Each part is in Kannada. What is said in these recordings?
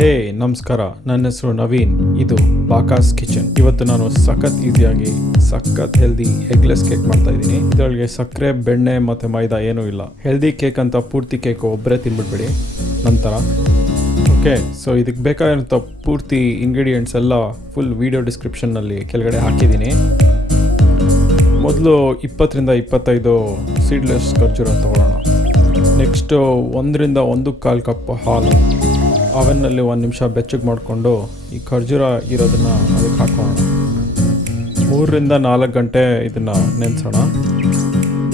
ಹೇ ನಮಸ್ಕಾರ, ನನ್ನ ಹೆಸರು ನವೀನ್. ಇದು ಬಾಕಾಸ್ ಕಿಚನ್. ಇವತ್ತು ನಾನು ಸಖತ್ ಈಸಿಯಾಗಿ ಸಖತ್ ಹೆಲ್ದಿ ಎಗ್ಲೆಸ್ ಕೇಕ್ ಮಾಡ್ತಾ ಇದ್ದೀನಿ. ಇದರೊಳಗೆ ಸಕ್ಕರೆ, ಬೆಣ್ಣೆ ಮತ್ತು ಮೈದಾ ಏನೂ ಇಲ್ಲ. ಹೆಲ್ದಿ ಕೇಕ್ ಅಂತ ಪೂರ್ತಿ ಕೇಕ್ ಒಬ್ಬರೇ ತಿನ್ಬಿಡ್ಬೇಡಿ. ನಂತರ ಓಕೆ, ಸೊ ಇದಕ್ಕೆ ಬೇಕಾಗಿರೋಂಥ ಪೂರ್ತಿ ಇಂಗ್ರೀಡಿಯೆಂಟ್ಸ್ ಎಲ್ಲ ಫುಲ್ ವಿಡಿಯೋ ಡಿಸ್ಕ್ರಿಪ್ಷನ್ನಲ್ಲಿ ಕೆಳಗಡೆ ಹಾಕಿದ್ದೀನಿ. ಮೊದಲು 20-25 ಸೀಡ್ಲೆಸ್ ಖರ್ಜೂರ ತೊಗೊಳ್ಳೋಣ. ನೆಕ್ಸ್ಟು 1-1.25 ಕಪ್ ಹಾಲು ಅವನ್ನಲ್ಲಿ 1 ನಿಮಿಷ ಬೆಚ್ಚಗೆ ಮಾಡಿಕೊಂಡು ಈ ಖರ್ಜೂರ ಇರೋದನ್ನು ಅದಕ್ಕೆ ಹಾಕೋಣ. 3-4 ಗಂಟೆ ಇದನ್ನು ನೆನೆಸೋಣ.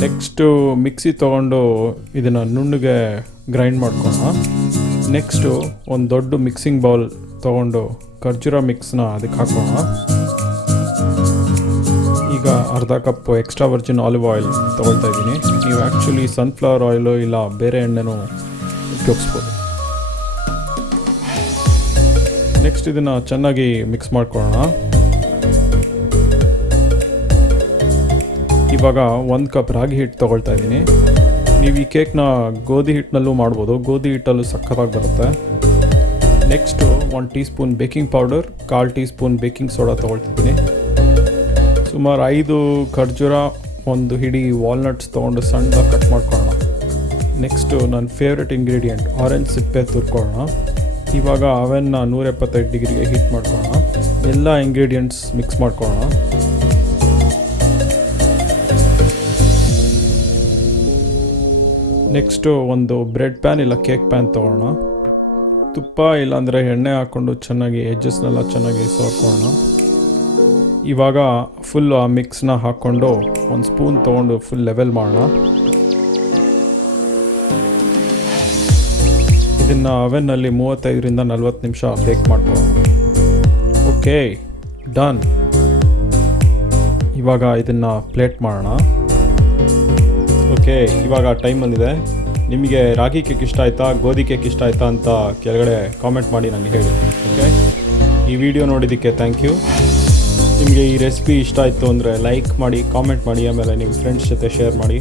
ನೆಕ್ಸ್ಟು ಮಿಕ್ಸಿ ತೊಗೊಂಡು ಇದನ್ನು ನುಣ್ಣಗೆ ಗ್ರೈಂಡ್ ಮಾಡ್ಕೊಳ್ಳೋಣ. ನೆಕ್ಸ್ಟು ಒಂದು ದೊಡ್ಡ ಮಿಕ್ಸಿಂಗ್ ಬೌಲ್ ತೊಗೊಂಡು ಖರ್ಜೂರ ಮಿಕ್ಸ್ನ ಅದಕ್ಕೆ ಹಾಕೋಣ. ಈಗ ಅರ್ಧ cup extra Virgin olive oil ತೊಗೊಳ್ತಾ ಇದ್ದೀನಿ. ನೀವು ಆ್ಯಕ್ಚುಲಿ ಸನ್ಫ್ಲವರ್ ಆಯಿಲು ಇಲ್ಲ ಬೇರೆ ಎಣ್ಣೆನೂ ಉಪಯೋಗಿಸ್ಬೋದು. ನೆಕ್ಸ್ಟ್ ಇದನ್ನು ಚೆನ್ನಾಗಿ ಮಿಕ್ಸ್ ಮಾಡ್ಕೊಳ್ಳೋಣ. ಇವಾಗ 1 ಕಪ್ ರಾಗಿ ಹಿಟ್ಟು ತೊಗೊಳ್ತಾ ಇದ್ದೀನಿ. ನೀವು ಈ ಕೇಕ್ನ ಗೋಧಿ ಹಿಟ್ಟಿನಲ್ಲೂ ಮಾಡ್ಬೋದು, ಗೋಧಿ ಹಿಟ್ಟಲ್ಲೂ ಸಖತ್ತಾಗಿ ಬರುತ್ತೆ. Next 1 teaspoon baking powder, 1/4 teaspoon baking soda ತೊಗೊಳ್ತಿದ್ದೀನಿ. ಸುಮಾರು 5 ಖರ್ಜೂರ, 1 ಹಿಡಿ ವಾಲ್ನಟ್ಸ್ ತೊಗೊಂಡು ಸಣ್ಣದಾಗಿ ಕಟ್ ಮಾಡ್ಕೊಳ್ಳೋಣ. ನೆಕ್ಸ್ಟು ನನ್ನ ಫೇವ್ರೆಟ್ ಇಂಗ್ರೀಡಿಯೆಂಟ್ ಆರೆಂಜ್ ಸಿಪ್ಪೆ ತುರ್ಕೊಳ್ಳೋಣ. ಇವಾಗ ಅವೆನ್ನ 175 ಡಿಗ್ರಿಗೆ ಹೀಟ್ ಮಾಡ್ಕೊಳ್ಳೋಣ. ಎಲ್ಲ ಇಂಗ್ರೀಡಿಯೆಂಟ್ಸ್ ಮಿಕ್ಸ್ ಮಾಡ್ಕೊಳ್ಳೋಣ. ನೆಕ್ಸ್ಟು ಒಂದು ಬ್ರೆಡ್ ಪ್ಯಾನ್ ಇಲ್ಲ ಕೇಕ್ ಪ್ಯಾನ್ ತೊಗೊಳ್ಳೋಣ. ತುಪ್ಪ ಇಲ್ಲಾಂದರೆ ಎಣ್ಣೆ ಹಾಕ್ಕೊಂಡು ಚೆನ್ನಾಗಿ ಎಡ್ಜಸ್ನೆಲ್ಲ ಚೆನ್ನಾಗಿ ಸೋರ್ಕೊಳ್ಳೋಣ. ಇವಾಗ ಫುಲ್ಲು ಆ ಮಿಕ್ಸ್ನ ಹಾಕ್ಕೊಂಡು 1 ಸ್ಪೂನ್ ತೊಗೊಂಡು ಫುಲ್ ಲೆವೆಲ್ ಮಾಡೋಣ. ಇದನ್ನು ಅವನ್ನಲ್ಲಿ 35-40 ನಿಮಿಷ ಬೇಕ್ ಮಾಡ್ಕೊಳ್ಳೋಣ. Okay, done. ಇವಾಗ ಇದನ್ನು ಪ್ಲೇಟ್ ಮಾಡೋಣ. ಓಕೆ, ಇವಾಗ ಟೈಮ್ ಬಂದಿದೆ. ನಿಮಗೆ ರಾಗಿ ಕೇಕ್ ಇಷ್ಟ ಆಯಿತಾ, ಗೋಧಿ ಕೇಕ್ ಇಷ್ಟ ಆಯಿತಾ ಅಂತ ಕೆಳಗಡೆ ಕಾಮೆಂಟ್ ಮಾಡಿ ನನಗೆ ಹೇಳಿ. ಓಕೆ, ಈ ವಿಡಿಯೋ ನೋಡಿದ್ದಕ್ಕೆ ಥ್ಯಾಂಕ್ ಯು. ನಿಮಗೆ ಈ ರೆಸಿಪಿ ಇಷ್ಟ ಆಯಿತು ಅಂದರೆ ಲೈಕ್ ಮಾಡಿ, ಕಾಮೆಂಟ್ ಮಾಡಿ, ಆಮೇಲೆ ನಿಮ್ಮ ಫ್ರೆಂಡ್ಸ್ ಜೊತೆ ಶೇರ್ ಮಾಡಿ.